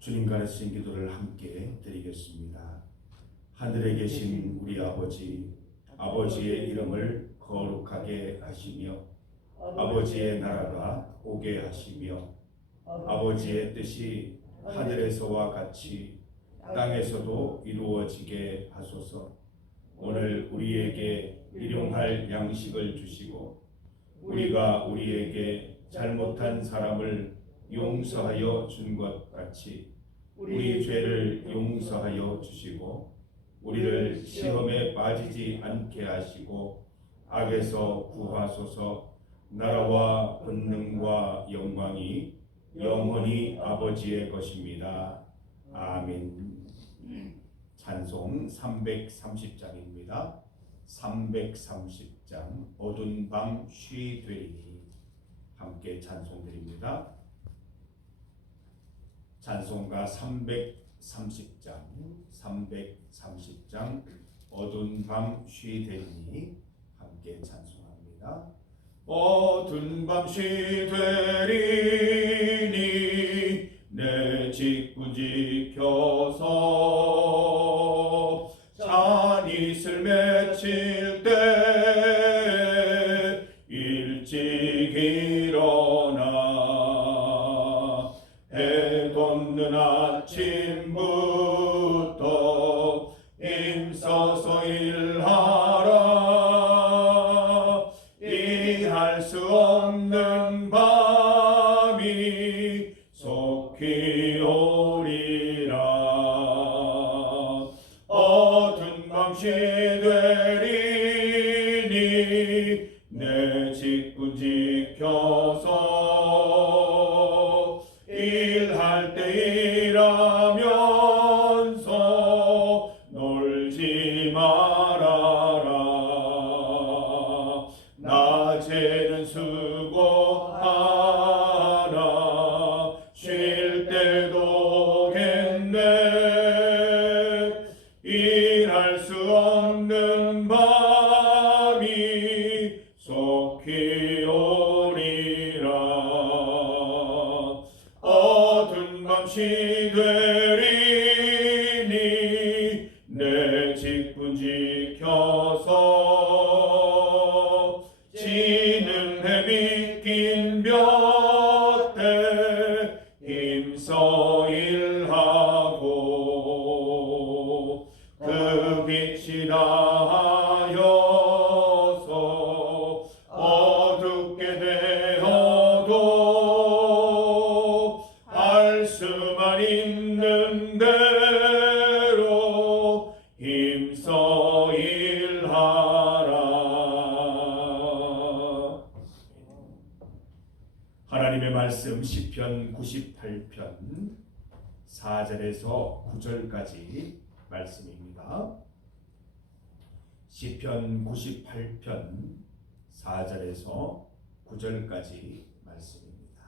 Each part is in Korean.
주님 가르친 기도를 함께 드리겠습니다. 하늘에 계신 우리 아버지, 아버지의 이름을 거룩하게 하시며 아버지의 나라가 오게 하시며 아버지의 뜻이 하늘에서와 같이 땅에서도 이루어지게 하소서. 오늘 우리에게 일용할 양식을 주시고 우리가 우리에게 잘못한 사람을 용서하여 준 것 같이 우리 죄를 용서하여 주시고 우리를 시험에 빠지지 않게 하시고 악에서 구하소서. 나라와 권능과 영광이 영원히 아버지의 것입니다. 아멘. 찬송 330장입니다. 330장 어두운 밤 쉬되리니 함께 찬송드립니다. 찬송가 330장 어두운 밤 쉬되리니 함께 찬송합니다. 어두운 밤 쉬되리니 내 직분 지켜서 잔이슬 맺힐 때 일찍 일어나 해 돋는 아침부터 힘써서 일하라. 일할 수 없는 밤이 속히 오리라. 어두운 밤 쉬되리니 내 직분 지켜서 일할 때 일하면서 놀지 말아라. 낮에는 수고하라. 쉴 때도 겠네. 일할 수 없는 밤이 속히 오리라. 어두운 밤 쉬되리니 내 직분 지켜서 지는 해 비낀 볕에 힘써 일하고 그 빛이 나하여서 어둡게 되어도 할 수만 있는 대로 힘써 일하라. 하나님의 말씀 시편 98편 4절에서 9절까지 말씀입니다. 시편 98편 4절에서 9절까지 말씀입니다.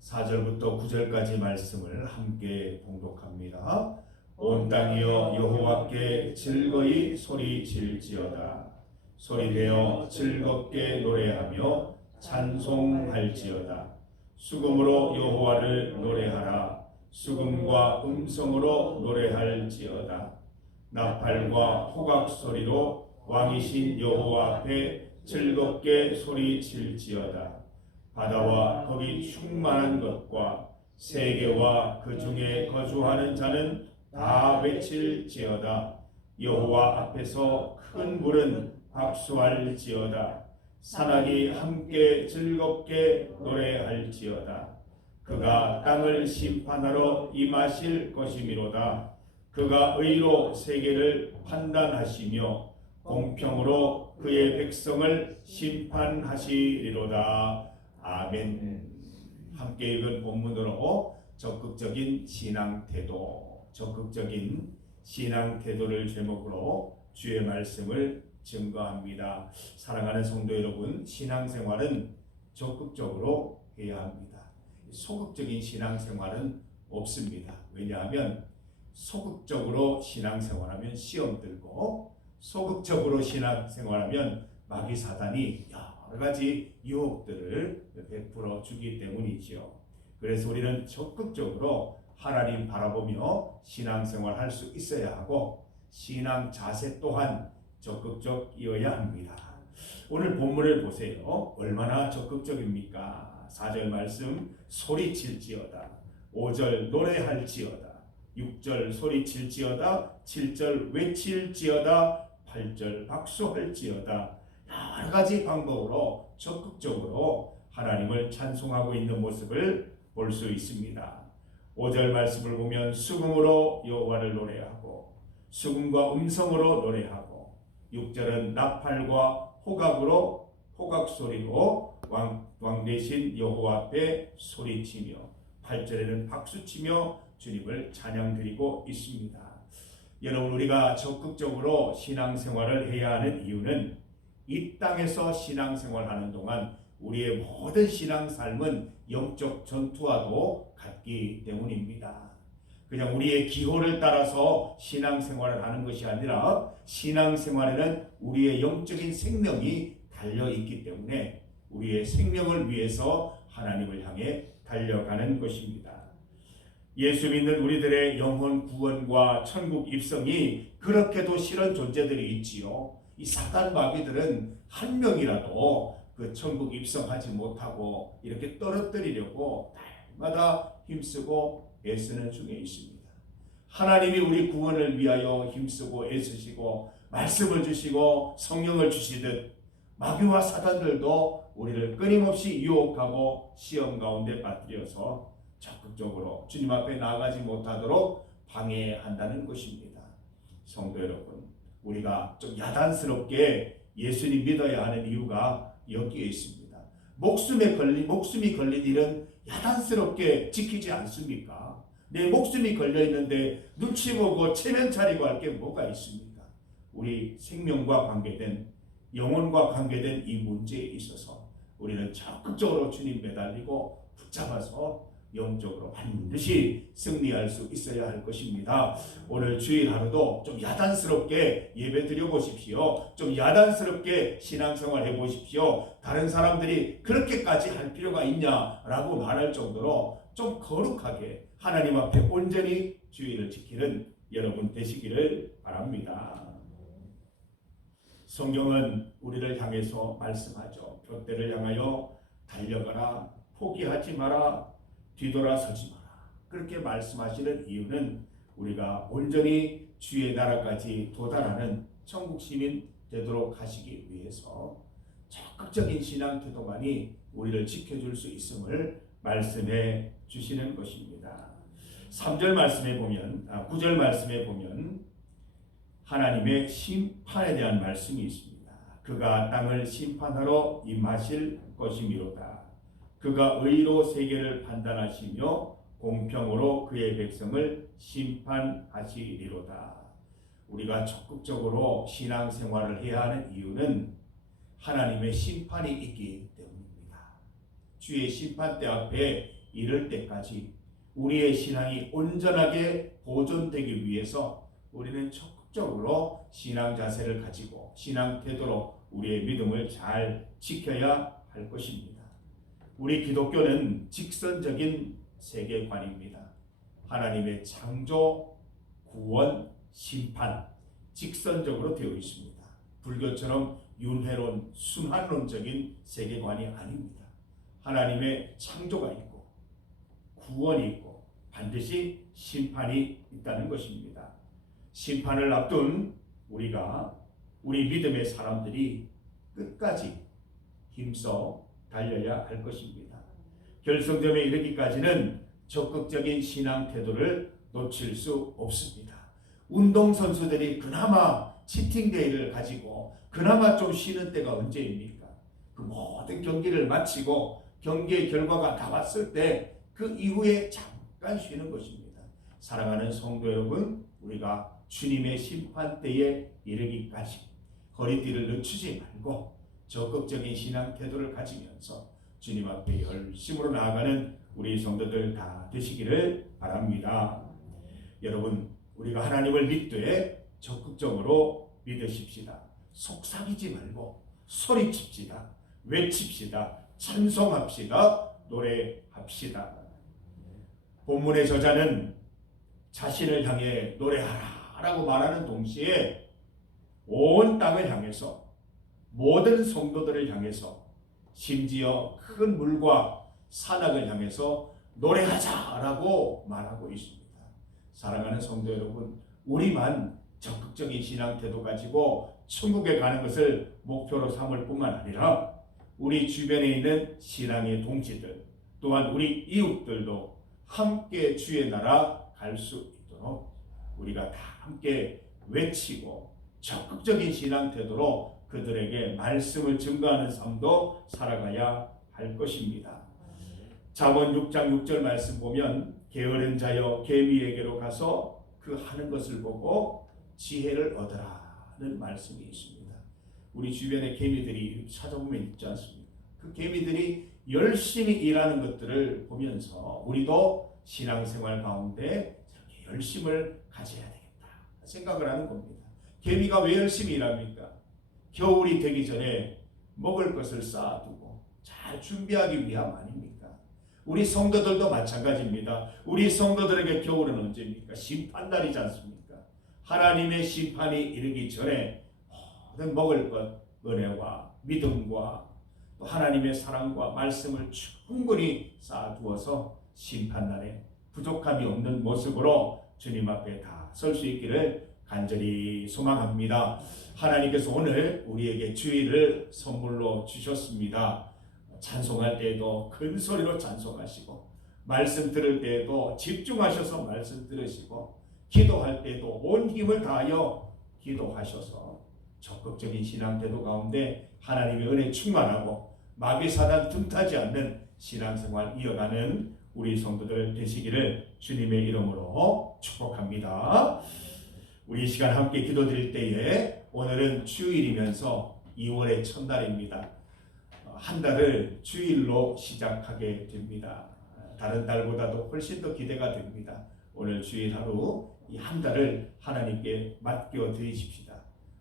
4절부터 9절까지 말씀을 함께 봉독합니다. 온 땅이여 여호와께 즐거이 소리질지어다. 소리내어 즐겁게 노래하며 찬송할지어다. 수금으로 여호와를 노래하라. 수금과 음성으로 노래할지어다. 나팔과 호각 소리로 왕이신 여호와 앞에 즐겁게 소리칠지어다. 바다와 거기 충만한 것과 세계와 그 중에 거주하는 자는 다 외칠지어다. 여호와 앞에서 큰 물은 박수할지어다. 산악이 함께 즐겁게 노래할지어다. 그가 땅을 심판하러 임하실 것이미로다. 그가 의로 세계를 판단하시며 공평으로 그의 백성을 심판하시리로다. 아멘. 함께 읽은 본문으로 적극적인 신앙태도, 적극적인 신앙태도를 제목으로 주의 말씀을 증거합니다. 사랑하는 성도 여러분, 신앙생활은 적극적으로 해야 합니다. 소극적인 신앙생활은 없습니다. 왜냐하면 소극적으로 신앙생활하면 시험 들고 소극적으로 신앙생활하면 마귀 사단이 여러 여러 가지 유혹들을 베풀어 주기 때문이지요. 그래서 우리는 적극적으로 하나님 바라보며 신앙생활 할 수 있어야 하고 신앙 자세 또한 적극적이어야 합니다. 오늘 본문을 보세요. 얼마나 적극적입니까? 4절 말씀 소리칠지어다. 5절 노래할지어다. 6절 소리칠지어다. 7절 외칠지어다. 8절 박수할지어다. 여러 가지 방법으로 적극적으로 하나님을 찬송하고 있는 모습을 볼 수 있습니다. 5절 말씀을 보면 수금으로 여호와를 노래하고 수금과 음성으로 노래하고 6절은 나팔과 호각으로 호각 소리로 왕 대신 여호와 앞에 소리치며 8절에는 박수치며 주님을 찬양드리고 있습니다. 여러분, 우리가 적극적으로 신앙생활을 해야 하는 이유는 이 땅에서 신앙생활하는 동안 우리의 모든 신앙 삶은 영적 전투와도 같기 때문입니다. 그냥 우리의 기호를 따라서 신앙생활을 하는 것이 아니라 신앙생활에는 우리의 영적인 생명이 달려있기 때문에 우리의 생명을 위해서 하나님을 향해 달려가는 것입니다. 예수 믿는 우리들의 영혼 구원과 천국 입성이 그렇게도 싫은 존재들이 있지요. 이 사단 마귀들은 한 명이라도 그 천국 입성하지 못하고 이렇게 떨어뜨리려고 날마다 힘쓰고 애쓰는 중에 있습니다. 하나님이 우리 구원을 위하여 힘쓰고 애쓰시고 말씀을 주시고 성령을 주시듯 마귀와 사단들도 우리를 끊임없이 유혹하고 시험 가운데 빠뜨려서 적극적으로 주님 앞에 나아가지 못하도록 방해한다는 것입니다. 성도 여러분, 우리가 좀 야단스럽게 예수님 믿어야 하는 이유가 여기에 있습니다. 목숨이 걸린 일은 야단스럽게 지키지 않습니까? 내 목숨이 걸려 있는데 눈치 보고 체면 차리고 할 게 뭐가 있습니까? 우리 생명과 관계된 영혼과 관계된 이 문제에 있어서 우리는 적극적으로 주님 매달리고 붙잡아서 영적으로 반드시 승리할 수 있어야 할 것입니다. 오늘 주일 하루도 좀 야단스럽게 예배 드려 보십시오. 좀 야단스럽게 신앙생활 해 보십시오. 다른 사람들이 그렇게까지 할 필요가 있냐라고 말할 정도로 좀 거룩하게 하나님 앞에 온전히 주일을 지키는 여러분 되시기를 바랍니다. 성경은 우리를 향해서 말씀하죠. 둯대를 향하여 달려가라, 포기하지 마라, 뒤돌아서지 마라. 그렇게 말씀하시는 이유는 우리가 온전히 주의 나라까지 도달하는 천국 시민 되도록 하시기 위해서 적극적인 신앙 태도만이 우리를 지켜줄 수 있음을 말씀해 주시는 것입니다. 3절 말씀에 보면 9절 말씀에 보면 하나님의 심판에 대한 말씀이 있습니다. 그가 땅을 심판하러 임하실 것이미로다. 그가 의로 세계를 판단하시며 공평으로 그의 백성을 심판하시리로다. 우리가 적극적으로 신앙생활을 해야 하는 이유는 하나님의 심판이 있기 때문입니다. 주의 심판대 앞에 이를 때까지 우리의 신앙이 온전하게 보존되기 위해서 우리는 적극적으로 신앙 자세를 가지고 신앙 태도로 우리의 믿음을 잘 지켜야 할 것입니다. 우리 기독교는 직선적인 세계관입니다. 하나님의 창조, 구원, 심판 직선적으로 되어 있습니다. 불교처럼 윤회론, 순환론적인 세계관이 아닙니다. 하나님의 창조가 있고 구원이 있고 반드시 심판이 있다는 것입니다. 심판을 앞둔 우리 믿음의 사람들이 끝까지 힘써 달려야 할 것입니다. 결승점에 이르기까지는 적극적인 신앙 태도를 놓칠 수 없습니다. 운동선수들이 그나마 치팅데이를 가지고 그나마 좀 쉬는 때가 언제입니까? 그 모든 경기를 마치고 경기의 결과가 나왔을 때 그 이후에 잠깐 쉬는 것입니다. 사랑하는 성도 여러분, 우리가 주님의 심판대에 이르기까지 허리띠를 늦추지 말고 적극적인 신앙 태도를 가지면서 주님 앞에 열심으로 나아가는 우리 성도들 다 되시기를 바랍니다. 여러분, 우리가 하나님을 믿되 적극적으로 믿으십시다. 속삭이지 말고 소리칩시다. 외칩시다. 찬송합시다. 노래합시다. 본문의 저자는 자신을 향해 노래하라라고 말하는 동시에 온 땅을 향해서 모든 성도들을 향해서 심지어 큰 물과 산악을 향해서 노래하자라고 말하고 있습니다. 사랑하는 성도 여러분, 우리만 적극적인 신앙 태도 가지고 천국에 가는 것을 목표로 삼을 뿐만 아니라 우리 주변에 있는 신앙의 동지들 또한 우리 이웃들도 함께 주의 나라 갈 수 있도록 우리가 다 함께 외치고 적극적인 신앙 태도로 그들에게 말씀을 증거하는 삶도 살아가야 할 것입니다. 잠언 6장 6절 말씀 보면 게으른 자여 개미에게로 가서 그 하는 것을 보고 지혜를 얻으라는 말씀이 있습니다. 우리 주변에 개미들이 찾아보면 있지 않습니까? 그 개미들이 열심히 일하는 것들을 보면서 우리도 신앙생활 가운데 이렇게 열심을 가져야 되겠다 생각을 하는 겁니다. 개미가 왜 열심히 일합니까? 겨울이 되기 전에 먹을 것을 쌓아두고 잘 준비하기 위함 아닙니까? 우리 성도들도 마찬가지입니다. 우리 성도들에게 겨울은 언제입니까? 심판날이지 않습니까? 하나님의 심판이 이르기 전에 모든 먹을 것, 은혜와 믿음과 또 하나님의 사랑과 말씀을 충분히 쌓아두어서 심판날에 부족함이 없는 모습으로 주님 앞에 다 설 수 있기를 간절히 소망합니다. 하나님께서 오늘 우리에게 주일을 선물로 주셨습니다. 찬송할 때에도 큰 소리로 찬송하시고 말씀 들을 때에도 집중하셔서 말씀 들으시고 기도할 때에도 온 힘을 다하여 기도하셔서 적극적인 신앙 태도 가운데 하나님의 은혜 충만하고 마귀 사단 틈타지 않는 신앙생활 이어가는 우리 성도들 되시기를 주님의 이름으로 축복합니다. 우리 이 시간 함께 기도드릴 때에 오늘은 주일이면서 2월의 첫날입니다. 한 달을 주일로 시작하게 됩니다. 다른 달보다도 훨씬 더 기대가 됩니다. 오늘 주일 하루 이 한 달을 하나님께 맡겨 드리십시다.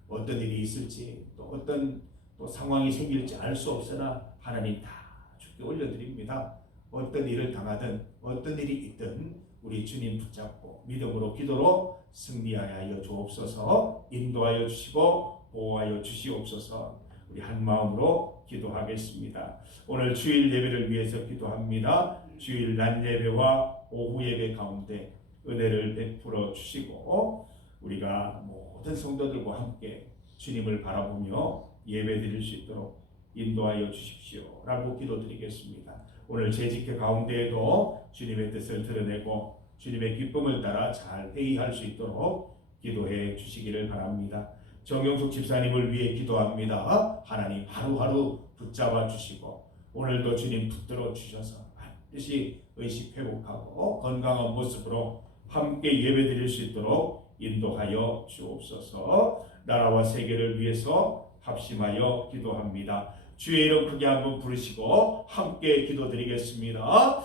어떤 일이 있을지 또 어떤 또 상황이 생길지 알 수 없으나 하나님 다 주께 올려드립니다. 어떤 일을 당하든 어떤 일이 있든 우리 주님 붙잡고 믿음으로 기도로 승리하여 주옵소서. 인도하여 주시고 보호하여 주시옵소서. 우리 한 마음으로 기도하겠습니다. 오늘 주일 예배를 위해서 기도합니다. 주일 낮 예배와 오후 예배 가운데 은혜를 베풀어 주시고 우리가 모든 성도들과 함께 주님을 바라보며 예배 드릴 수 있도록 인도하여 주십시오 라고 기도드리겠습니다. 오늘 재직회 가운데에도 주님의 뜻을 드러내고 주님의 기쁨을 따라 잘 회의할 수 있도록 기도해 주시기를 바랍니다. 정영숙 집사님을 위해 기도합니다. 하나님 하루하루 붙잡아 주시고 오늘도 주님 붙들어 주셔서 반드시 의식 회복하고 건강한 모습으로 함께 예배드릴 수 있도록 인도하여 주옵소서. 나라와 세계를 위해서 합심하여 기도합니다. 주의 이름 크게 한번 부르시고 함께 기도드리겠습니다.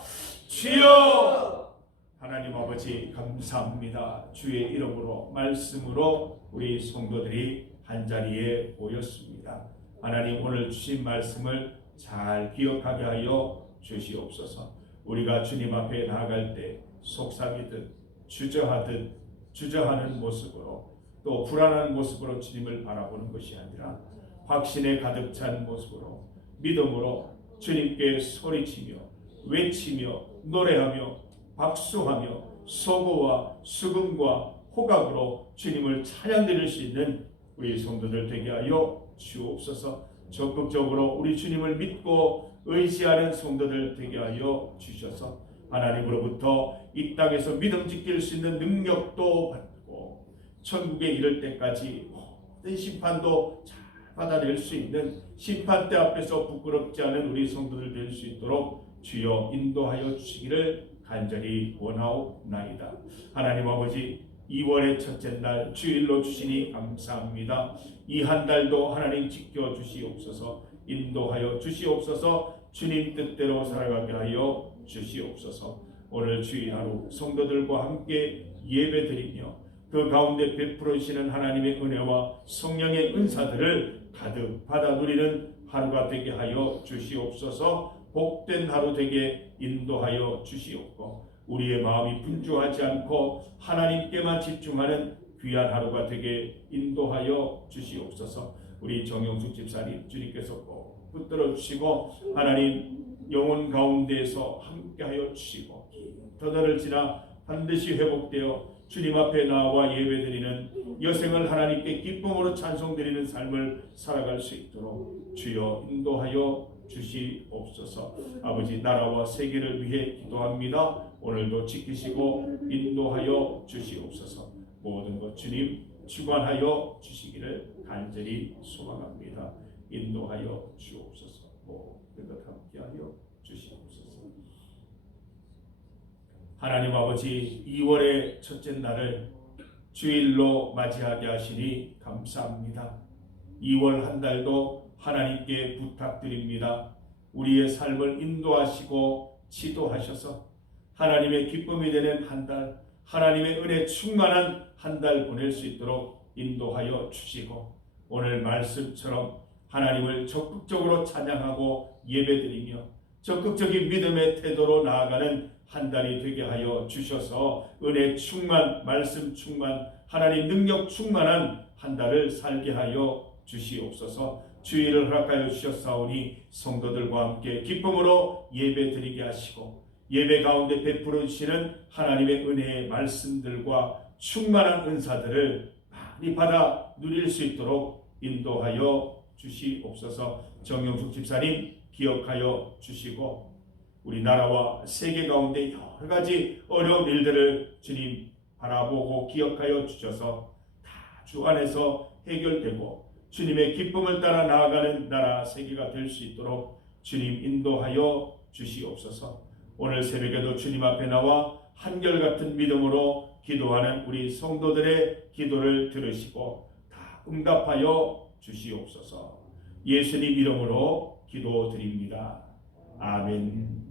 주여! 하나님 아버지 감사합니다. 주의 이름으로 말씀으로 우리 성도들이 한자리에 모였습니다. 하나님 오늘 주신 말씀을 잘 기억하게 하여 주시옵소서. 우리가 주님 앞에 나아갈 때 속삭이듯 주저하는 모습으로 또 불안한 모습으로 주님을 바라보는 것이 아니라 확신에 가득 찬 모습으로 믿음으로 주님께 소리치며 외치며 노래하며 박수하며 소고와 수금과 호각으로 주님을 찬양드릴 수 있는 우리 성도들 되게 하여 주옵소서. 적극적으로 우리 주님을 믿고 의지하는 성도들 되게 하여 주셔서 하나님으로부터 이 땅에서 믿음 지킬 수 있는 능력도 받고 천국에 이를 때까지 모든 심판도 잘 받아낼 수 있는 심판대 앞에서 부끄럽지 않은 우리 성도들 될 수 있도록 주여 인도하여 주시기를 간절히 원하옵나이다. 하나님 아버지 2월의 첫째 날 주일로 주시니 감사합니다. 이 한 달도 하나님 지켜주시옵소서. 인도하여 주시옵소서. 주님 뜻대로 살아가게 하여 주시옵소서. 오늘 주일 하루 성도들과 함께 예배드리며 그 가운데 베풀어 주시는 하나님의 은혜와 성령의 은사들을 가득 받아 누리는 하루가 되게 하여 주시옵소서. 복된 하루 되게 인도하여 주시옵고 우리의 마음이 분주하지 않고 하나님께만 집중하는 귀한 하루가 되게 인도하여 주시옵소서. 우리 정영숙 집사님 주님께서 꼭 붙들어 주시고 하나님 영혼 가운데에서 함께하여 주시고 더날을 지나 반드시 회복되어 주님 앞에 나와 예배드리는 여생을 하나님께 기쁨으로 찬송드리는 삶을 살아갈 수 있도록 주여 인도하여 주시옵소서. 아버지 나라와 세계를 위해 기도합니다. 오늘도 지키시고 인도하여 주시옵소서. 모든 것 주님 주관하여 주시기를 간절히 소망합니다. 인도하여 주옵소서. 모든 것 함께하여 주시옵소서. 하나님 아버지 2월의 첫째 날을 주일로 맞이하게 하시니 감사합니다. 2월 한 달도 하나님께 부탁드립니다. 우리의 삶을 인도하시고 지도하셔서 하나님의 기쁨이 되는 한 달, 하나님의 은혜 충만한 한 달 보낼 수 있도록 인도하여 주시고 오늘 말씀처럼 하나님을 적극적으로 찬양하고 예배드리며 적극적인 믿음의 태도로 나아가는 한 달이 되게 하여 주셔서 은혜 충만, 말씀 충만, 하나님 능력 충만한 한 달을 살게 하여 주시옵소서. 주의를 허락하여 주셨사오니 성도들과 함께 기쁨으로 예배드리게 하시고 예배 가운데 베풀어 주시는 하나님의 은혜의 말씀들과 충만한 은사들을 많이 받아 누릴 수 있도록 인도하여 주시옵소서. 정영숙 집사님 기억하여 주시고 우리 나라와 세계 가운데 여러 가지 어려운 일들을 주님 바라보고 기억하여 주셔서 다 주 안에서 해결되고 주님의 기쁨을 따라 나아가는 나라 세계가 될 수 있도록 주님 인도하여 주시옵소서. 오늘 새벽에도 주님 앞에 나와 한결같은 믿음으로 기도하는 우리 성도들의 기도를 들으시고 다 응답하여 주시옵소서. 예수님 이름으로 기도드립니다. 아멘.